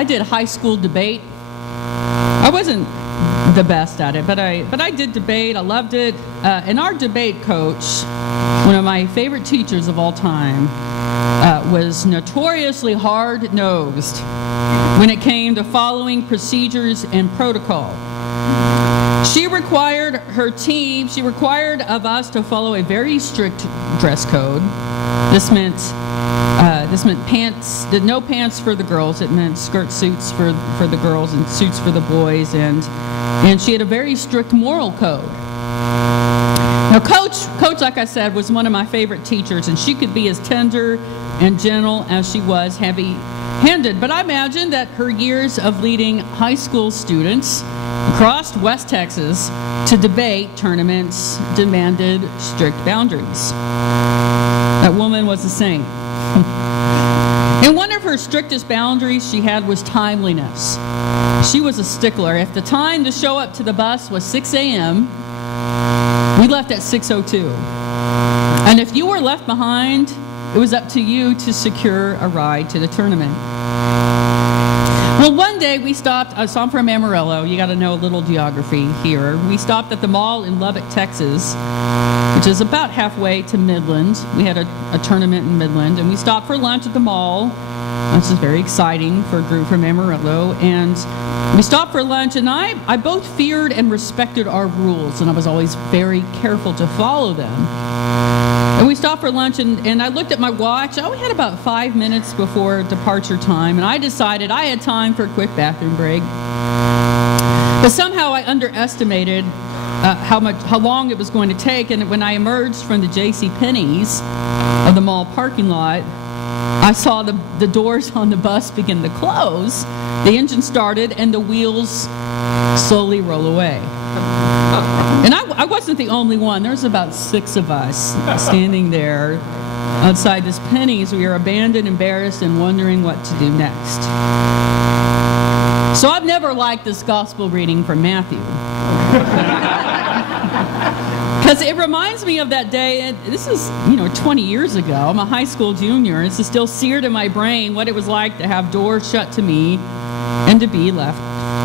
I did high school debate. I wasn't the best at it, but I did debate. I loved it. And our debate coach, one of my favorite teachers of all time, was notoriously hard-nosed when it came to following procedures and protocol. She required of us to follow a very strict dress code. This meant pants, no pants for the girls. It meant skirt suits for the girls and suits for the boys, and she had a very strict moral code. Now, Coach, like I said, was one of my favorite teachers, and she could be as tender and gentle as she was heavy-handed. But I imagine that her years of leading high school students across West Texas to debate tournaments demanded strict boundaries. That woman was a saint. And one of her strictest boundaries she had was timeliness. She was a stickler. If the time to show up to the bus was 6 a.m., we left at 6:02. And if you were left behind, it was up to you to secure a ride to the tournament. Well, one day we stopped, so I'm from Amarillo, you got to know a little geography here. We stopped at the mall in Lubbock, Texas, which is about halfway to Midland. We had a tournament in Midland, and we stopped for lunch at the mall. This is very exciting for a group from Amarillo. And we stopped for lunch, and I both feared and respected our rules, and I was always very careful to follow them. And we stopped for lunch, and I looked at my watch. I only had about 5 minutes before departure time, and I decided I had time for a quick bathroom break. But somehow I underestimated how long it was going to take, and when I emerged from the J.C. Penney's of the mall parking lot, I saw the doors on the bus begin to close, the engine started, and the wheels slowly roll away. And I wasn't the only one. There was about 6 of us standing there outside this Penny's. We were abandoned, embarrassed, and wondering what to do next. So I've never liked this gospel reading from Matthew. Because it reminds me of that day, and this is, 20 years ago. I'm a high school junior. It's still seared in my brain what it was like to have doors shut to me and to be left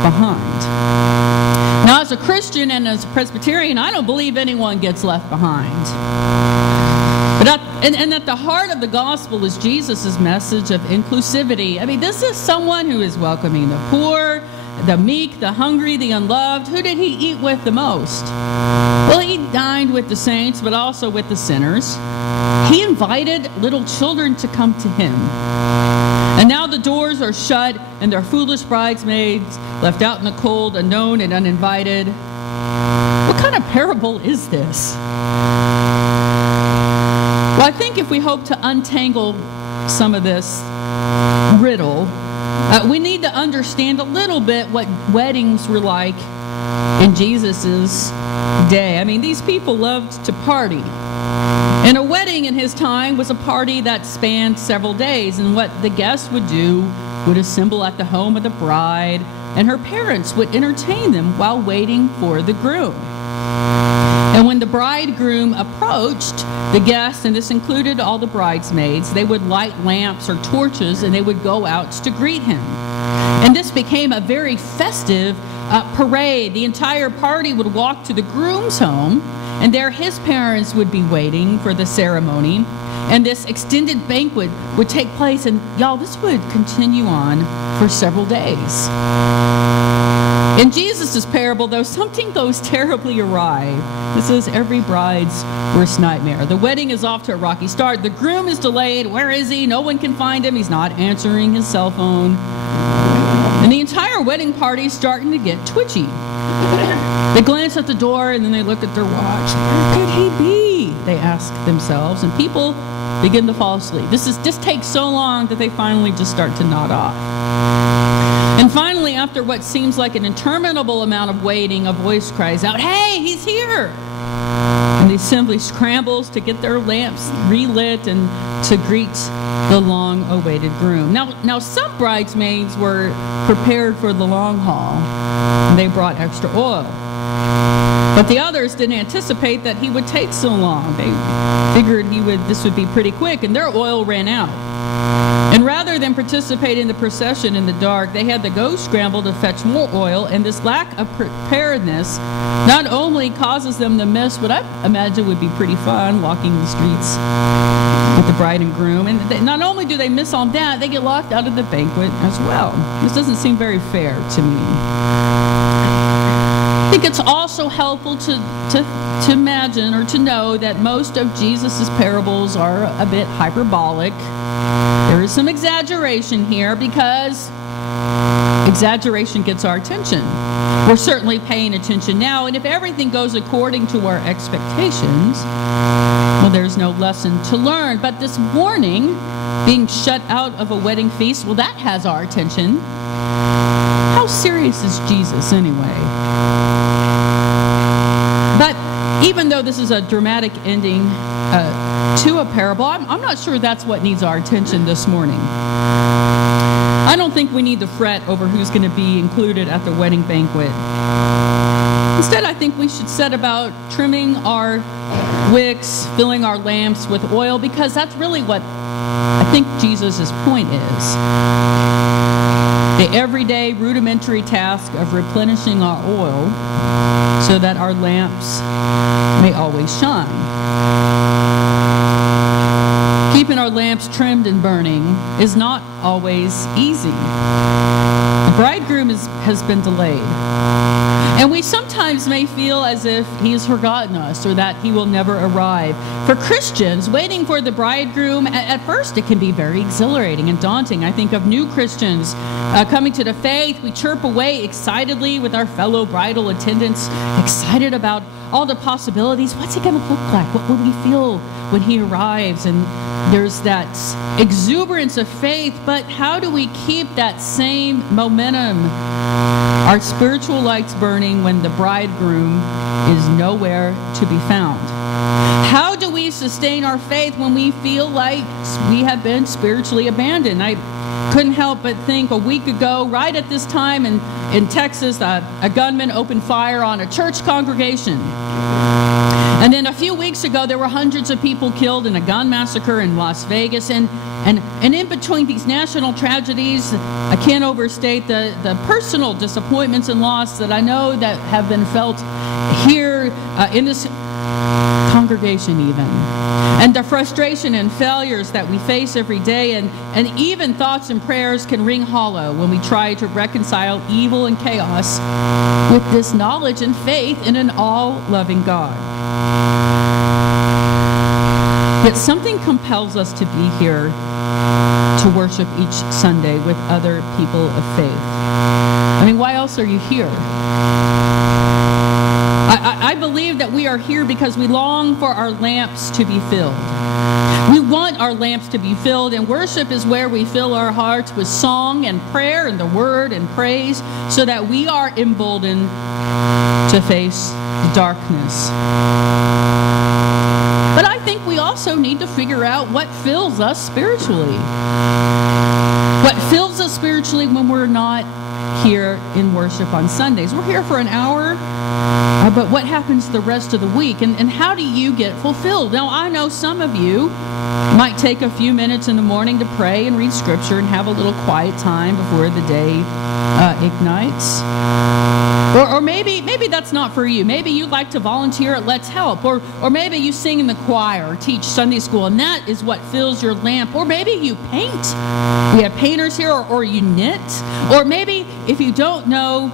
behind. Now, as a Christian and as a Presbyterian, I don't believe anyone gets left behind. But at the heart of the gospel is Jesus' message of inclusivity. I mean, this is someone who is welcoming the poor, the meek, the hungry, the unloved. Who did he eat with the most? Well, he dined with the saints, but also with the sinners. He invited little children to come to him. And now the doors are shut, and their foolish bridesmaids left out in the cold, unknown and uninvited. What kind of parable is this? Well, I think if we hope to untangle some of this riddle, we need to understand a little bit what weddings were like in Jesus' day. I mean, these people loved to party. And a wedding in his time was a party that spanned several days. And what the guests would do would assemble at the home of the bride, and her parents would entertain them while waiting for the groom. And when the bridegroom approached, the guests, and this included all the bridesmaids, they would light lamps or torches, and they would go out to greet him. And this became a very festive parade. The entire party would walk to the groom's home, and there his parents would be waiting for the ceremony. And this extended banquet would take place, and y'all, this would continue on for several days. In Jesus' parable, though, something goes terribly awry. This is every bride's worst nightmare. The wedding is off to a rocky start. The groom is delayed. Where is he? No one can find him. He's not answering his cell phone. And the entire wedding party is starting to get twitchy. They glance at the door, and then they look at their watch. Where could he be? They ask themselves, and people begin to fall asleep. This takes so long that they finally just start to nod off. And finally, after what seems like an interminable amount of waiting, a voice cries out, "Hey, he's here!" And they simply scrambles to get their lamps relit and to greet the long-awaited groom. Now, some bridesmaids were prepared for the long haul, and they brought extra oil. But the others didn't anticipate that he would take so long. They figured this would be pretty quick, and their oil ran out. And rather than participate in the procession in the dark, they had to go scramble to fetch more oil, and this lack of preparedness not only causes them to miss what I imagine would be pretty fun, walking the streets with the bride and groom, and not only do they miss on that, they get locked out of the banquet as well. This doesn't seem very fair to me. I think it's also helpful to imagine or to know that most of Jesus' parables are a bit hyperbolic. There is some exaggeration here because exaggeration gets our attention. We're certainly paying attention now, and if everything goes according to our expectations, well, there's no lesson to learn. But this morning, being shut out of a wedding feast, well, that has our attention. How serious is Jesus anyway? But even though this is a dramatic ending to a parable, I'm not sure that's what needs our attention this morning. I don't think we need to fret over who's going to be included at the wedding banquet. Instead, I think we should set about trimming our wicks, filling our lamps with oil, because that's really what I think Jesus' point is. The everyday rudimentary task of replenishing our oil so that our lamps may always shine. Keeping our lamps trimmed and burning is not always easy. The bridegroom has been delayed. And we sometimes may feel as if he has forgotten us or that he will never arrive. For Christians, waiting for the bridegroom, at first it can be very exhilarating and daunting. I think of new Christians coming to the faith. We chirp away excitedly with our fellow bridal attendants, excited about all the possibilities. What's he going to look like? What will we feel when he arrives? And there's that exuberance of faith, but how do we keep that same momentum? Our spiritual lights burning when the bridegroom is nowhere to be found. How do we sustain our faith when we feel like we have been spiritually abandoned? I couldn't help but think a week ago, right at this time in Texas, a gunman opened fire on a church congregation. And then a few weeks ago, there were hundreds of people killed in a gun massacre in Las Vegas. And in between these national tragedies, I can't overstate the personal disappointments and loss that I know that have been felt here in this congregation even. And the frustration and failures that we face every day, and even thoughts and prayers can ring hollow when we try to reconcile evil and chaos with this knowledge and faith in an all-loving God. Yet something compels us to be here to worship each Sunday with other people of faith. I mean, why else are you here? I believe that we are here because we long for our lamps to be filled. We want our lamps to be filled, and worship is where we fill our hearts with song and prayer and the word and praise so that we are emboldened to face the darkness. But I think we also need to figure out what fills us spiritually. What fills us spiritually when we're not here in worship on Sundays. We're here for an hour, but what happens the rest of the week? And how do you get fulfilled? Now, I know some of you might take a few minutes in the morning to pray and read scripture and have a little quiet time before the day ignites. Or maybe that's not for you. Maybe you'd like to volunteer at Let's Help. Or maybe you sing in the choir or teach Sunday school, and that is what fills your lamp. Or maybe you paint. We have painters here, or you knit. Or maybe if you don't know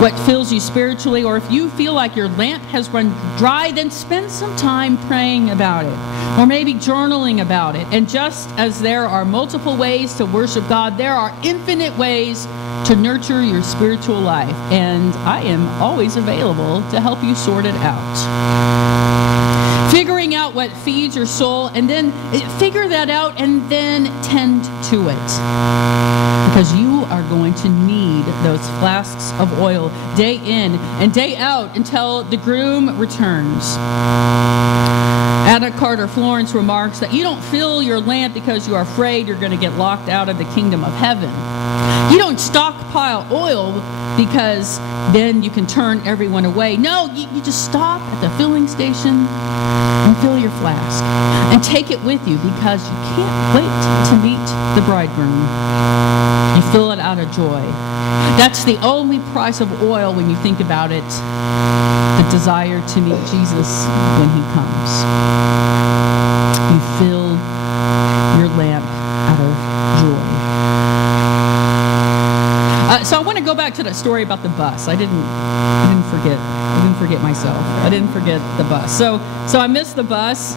what fills you spiritually, or if you feel like your lamp has run dry, then spend some time praying about it, or maybe journaling about it. And just as there are multiple ways to worship God, there are infinite ways to nurture your spiritual life, and I am always available to help you sort it out. Figuring out what feeds your soul, and then figure that out and then tend to it, because you are going to need those flasks of oil day in and day out until the groom returns. Anna Carter Florence remarks that you don't fill your lamp because you are afraid you're going to get locked out of the kingdom of heaven. You don't stockpile oil because then you can turn everyone away. No, you just stop at the filling station and fill your flask and take it with you because you can't wait to meet the bridegroom. You fill it out of joy. That's the only price of oil when you think about it, the desire to meet Jesus when he comes. You fill your lamp out of joy. So I want to go back to that story about the bus. I didn't forget myself. I didn't forget the bus. So I missed the bus.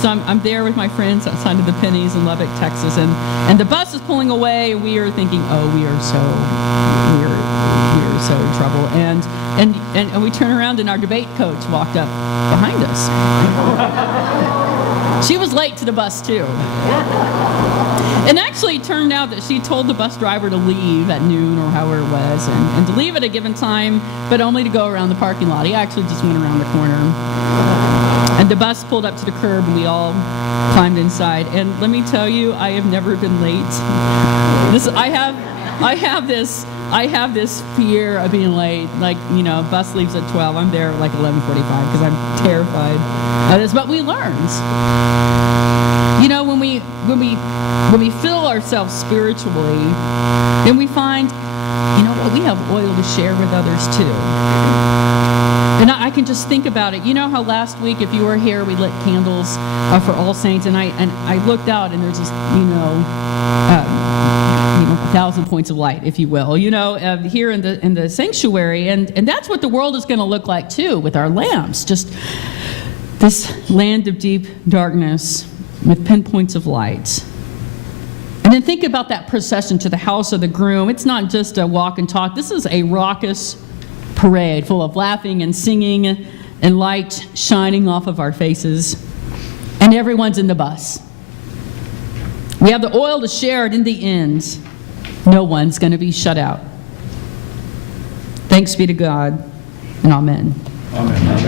So I'm there with my friends outside of the Pennies in Lubbock, Texas, and the bus is pulling away, and we are thinking, oh, we are so in trouble. And we turn around, and our debate coach walked up behind us. She was late to the bus too. And actually, it turned out that she told the bus driver to leave at noon or however it was, and to leave at a given time, but only to go around the parking lot. He actually just went around the corner. And the bus pulled up to the curb, and we all climbed inside. And let me tell you, I have never been late. I have this fear of being late. Like, bus leaves at 12. I'm there at like 11:45 because I'm terrified of this. But we learned. When we fill ourselves spiritually, then we find, what, we have oil to share with others too. And I can just think about it. You know how last week, if you were here, we lit candles for All Saints, and I looked out, and there's just 1,000 points of light, if you will, here in the sanctuary, and that's what the world is going to look like too, with our lamps. Just this land of deep darkness with pinpoints of light. And then think about that procession to the house of the groom. It's not just a walk and talk. This is a raucous parade full of laughing and singing and light shining off of our faces. And everyone's in the bus. We have the oil to share, and in the end, no one's going to be shut out. Thanks be to God, and amen. Amen.